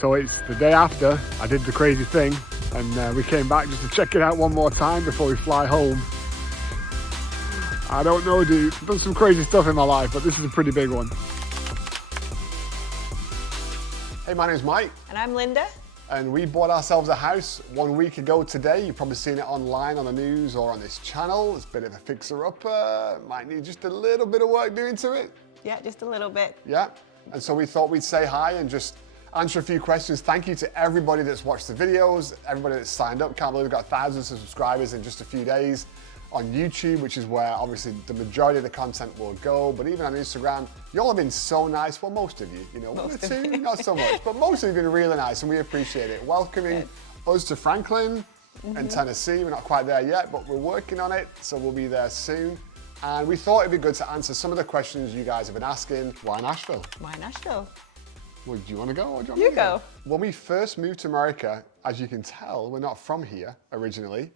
So it's the day after I did the crazy thing, and we came back just to check it out one more time before we fly home. I don't know, dude. I've done some crazy stuff in my life, but this is a pretty big one. Hey, my name's Mike. And I'm Linda. And we bought ourselves a house 1 week ago today. You've probably seen it online on the news or on this channel. It's a bit of a fixer-upper. Might need just a little bit of work doing to it. Yeah, just a little bit. Yeah. And so we thought we'd say hi and just answer a few questions. Thank you to everybody that's watched the videos, everybody that's signed up. Can't believe we've got thousands of subscribers in just a few days. On YouTube, which is where obviously the majority of the content will go, but even on Instagram, you all have been so nice. Well, most of you, one or two, not so much, but most of you have been really nice, and we appreciate it. Welcoming us to Franklin and Tennessee. We're not quite there yet, but we're working on it, so we'll be there soon. And we thought it'd be good to answer some of the questions you guys have been asking. Why Nashville? Why Nashville? Well, do you want to go or do you want You me to go. When we first moved to America, as you can tell, we're not from here originally.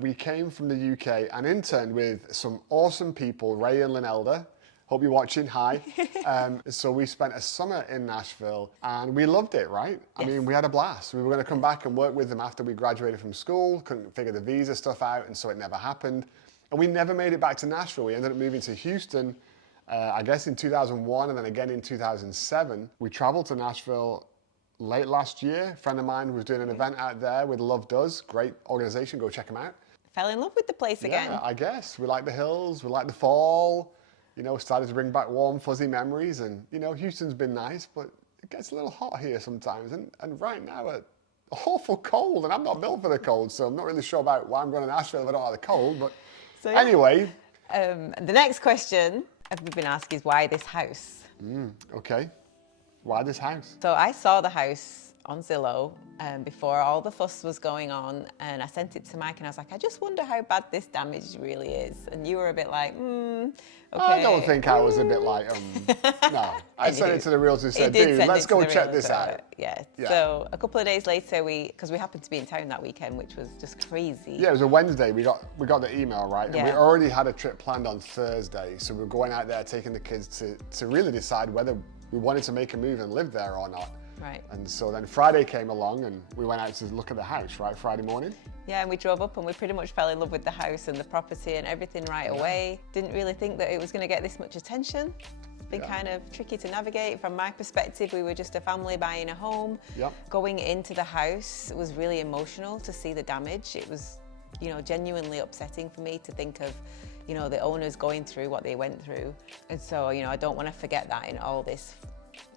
We came from the UK and interned with some awesome people, Ray and Linelda. Hope you're watching, hi. So we spent a summer in Nashville and we loved it, right? I mean, we had a blast. We were gonna come back and work with them after we graduated from school, couldn't figure the visa stuff out, and so it never happened. And we never made it back to Nashville. We ended up moving to Houston, I guess in 2001 and then again in 2007. We traveled to Nashville late last year. A friend of mine was doing an event out there with Love Does. Great organization, go check them out. Fell in love with the place again. Yeah, I guess. We like the hills, we like the fall. Started to bring back warm, fuzzy memories. And, Houston's been nice, but it gets a little hot here sometimes. And right now, it's awful cold. And I'm not built for the cold, so I'm not really sure about why I'm going to Nashville if I don't like the cold. But anyway. The next question we've been asked is why this house? Okay. Why this house? So I saw the house on Zillow before all the fuss was going on, and I sent it to Mike and I was like, I just wonder how bad this damage really is. And you were a bit like, okay. I don't think I was a bit like, no. I sent it to the realtor who said, dude, let's go check this out. Yeah. So a couple of days later, because we happened to be in town that weekend, which was just crazy. Yeah, it was a Wednesday. We got the email, right? Yeah. And we already had a trip planned on Thursday. So we were going out there, taking the kids to really decide whether we wanted to make a move and live there or not. Right. And so then Friday came along and we went out to look at the house, right? Friday morning. Yeah, and we drove up and we pretty much fell in love with the house and the property and everything right away. Didn't really think that it was going to get this much attention. It's been kind of tricky to navigate. From my perspective, we were just a family buying a home. Yep. Going into the house, it was really emotional to see the damage. It was, genuinely upsetting for me to think of, the owners going through what they went through. And so, I don't want to forget that in all this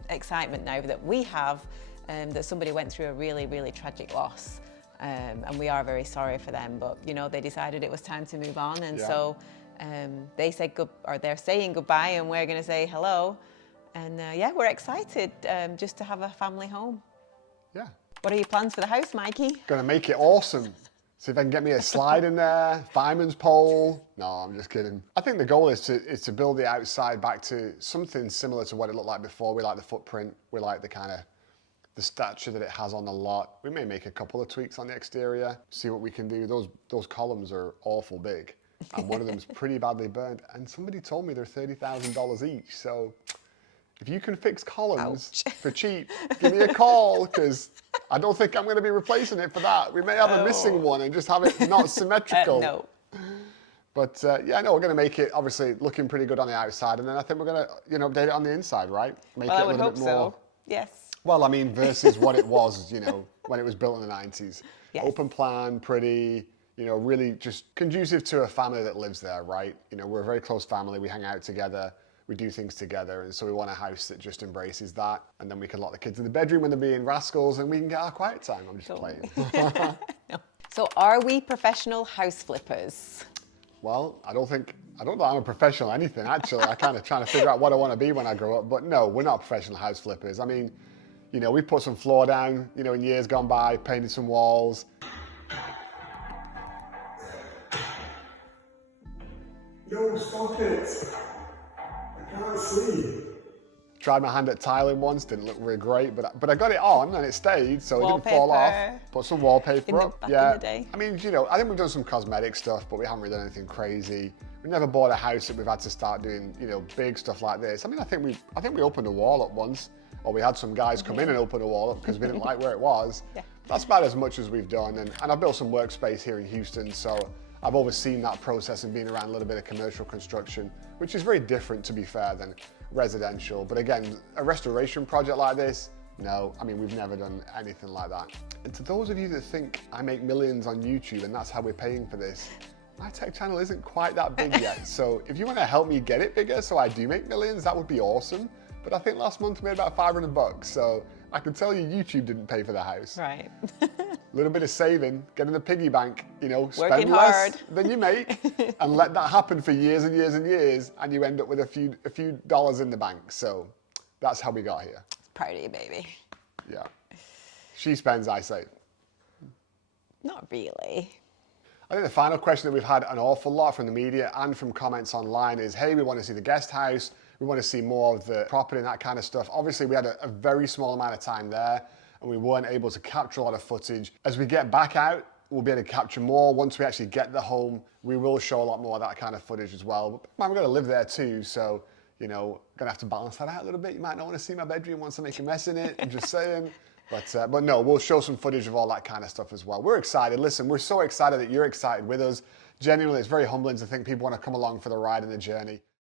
excitement now that we have, that somebody went through a really, really tragic loss. And we are very sorry for them, but they decided it was time to move on, and so they said they're saying goodbye, and we're going to say hello, and we're excited just to have a family home. Yeah. What are your plans for the house, Mikey? Gonna make it awesome. See if I can get me a slide in there, fireman's pole. No, I'm just kidding. I think the goal is to build the outside back to something similar to what it looked like before. We like the footprint. We like the stature that it has on the lot. We may make a couple of tweaks on the exterior, see what we can do. Those columns are awful big, and one of them's pretty badly burned. And somebody told me they're $30,000 each. So if you can fix columns for cheap, give me a call, because I don't think I'm going to be replacing it for that. We may have a missing one and just have it not symmetrical. No. But we're going to make it obviously looking pretty good on the outside, and then I think we're going to update it on the inside, right? Make it a little bit more. So. Yes. Well, I mean, versus what it was, when it was built in the 90s. Yes. Open plan, pretty, really just conducive to a family that lives there, right? We're a very close family. We hang out together. We do things together. And so we want a house that just embraces that. And then we can lock the kids in the bedroom when they're being rascals, and we can get our quiet time. I'm just playing. No. So are we professional house flippers? Well, I don't know I'm a professional anything, actually. I kind of trying to figure out what I want to be when I grow up. But no, we're not professional house flippers. I mean, we put some floor down, in years gone by, painted some walls. Yo, stop it. I can't see. Tried my hand at tiling once, didn't look really great, but I got it on and it stayed, so it didn't fall off. Put some wallpaper up. Back in the day. I mean, I think we've done some cosmetic stuff, but we haven't really done anything crazy. We never bought a house that we've had to start doing, big stuff like this. I mean, I think we opened a wall up once. or we had some guys come in and open a wall up because we didn't like where it was. Yeah. That's about as much as we've done. And I've built some workspace here in Houston, so I've overseen that process and been around a little bit of commercial construction, which is very different, to be fair, than residential. But again, a restoration project like this, no, I mean, we've never done anything like that. And to those of you that think I make millions on YouTube and that's how we're paying for this, my tech channel isn't quite that big yet. So if you want to help me get it bigger so I do make millions, that would be awesome. But I think last month we made about $500, so I can tell you YouTube didn't pay for the house. Right. A little bit of saving, get in the piggy bank, you know, spend Working less hard. than you make, and let that happen for years and years and years, and you end up with a few dollars in the bank. So that's how we got here. Proud of you, baby. Yeah. She spends, I save. Not really. I think the final question that we've had an awful lot from the media and from comments online is, hey, we want to see the guest house. We want to see more of the property and that kind of stuff. Obviously, we had a very small amount of time there and we weren't able to capture a lot of footage. As we get back out, we'll be able to capture more. Once we actually get the home, we will show a lot more of that kind of footage as well. But man, we're going to live there too, so, you know, going to have to balance that out a little bit. You might not want to see my bedroom once I make a mess in it, I'm just saying. But no, we'll show some footage of all that kind of stuff as well. We're excited. Listen, we're so excited that you're excited with us. Genuinely, it's very humbling to think people want to come along for the ride and the journey.